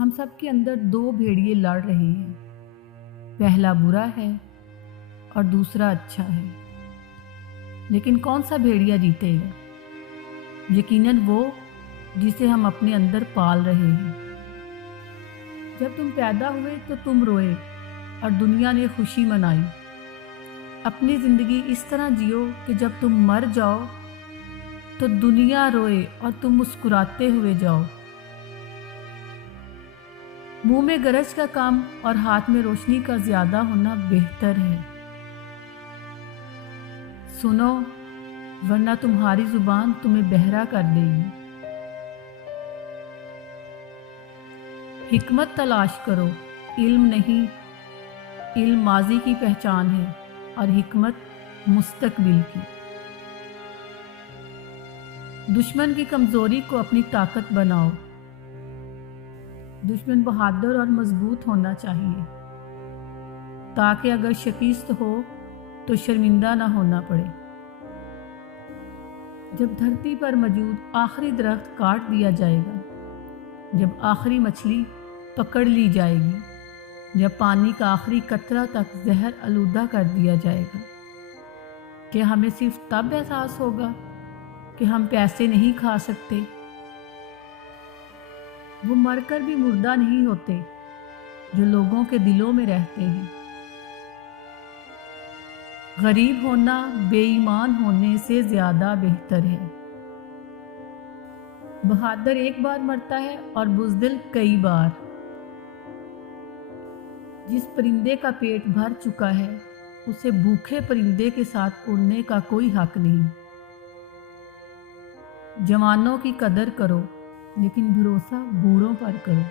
हम सब के अंदर दो भेड़िए लड़ रहे हैं। पहला बुरा है और दूसरा अच्छा है। लेकिन कौन सा भेड़िया जीतेगा? यकीनन वो जिसे हम अपने अंदर पाल रहे हैं। जब तुम पैदा हुए तो तुम रोए और दुनिया ने खुशी मनाई। अपनी ज़िंदगी इस तरह जियो कि जब तुम मर जाओ तो दुनिया रोए और तुम मुस्कुराते हुए जाओ। मुंह में गरज का काम और हाथ में रोशनी का ज़्यादा होना बेहतर है। सुनो, वरना तुम्हारी ज़ुबान तुम्हें बहरा कर देगी। हिकमत तलाश करो, इल्म नहीं। इल्म माजी की पहचान है और हिकमत मुस्तकबिल की। दुश्मन की कमज़ोरी को अपनी ताकत बनाओ। दुश्मन बहादुर और मजबूत होना चाहिए ताकि अगर शिकस्त हो तो शर्मिंदा ना होना पड़े। जब धरती पर मौजूद आखिरी दरख्त काट दिया जाएगा, जब आखिरी मछली पकड़ ली जाएगी, जब पानी का आखिरी कतरा तक जहर आलूदा कर दिया जाएगा, क्या हमें सिर्फ तब एहसास होगा कि हम पैसे नहीं खा सकते? वो मरकर भी मुर्दा नहीं होते जो लोगों के दिलों में रहते हैं। गरीब होना बेईमान होने से ज़्यादा बेहतर है। बहादुर एक बार मरता है और बुज़दिल कई बार। जिस परिंदे का पेट भर चुका है उसे भूखे परिंदे के साथ उड़ने का कोई हक नहीं। जवानों की कदर करो लेकिन भरोसा बूढ़ों पर करो।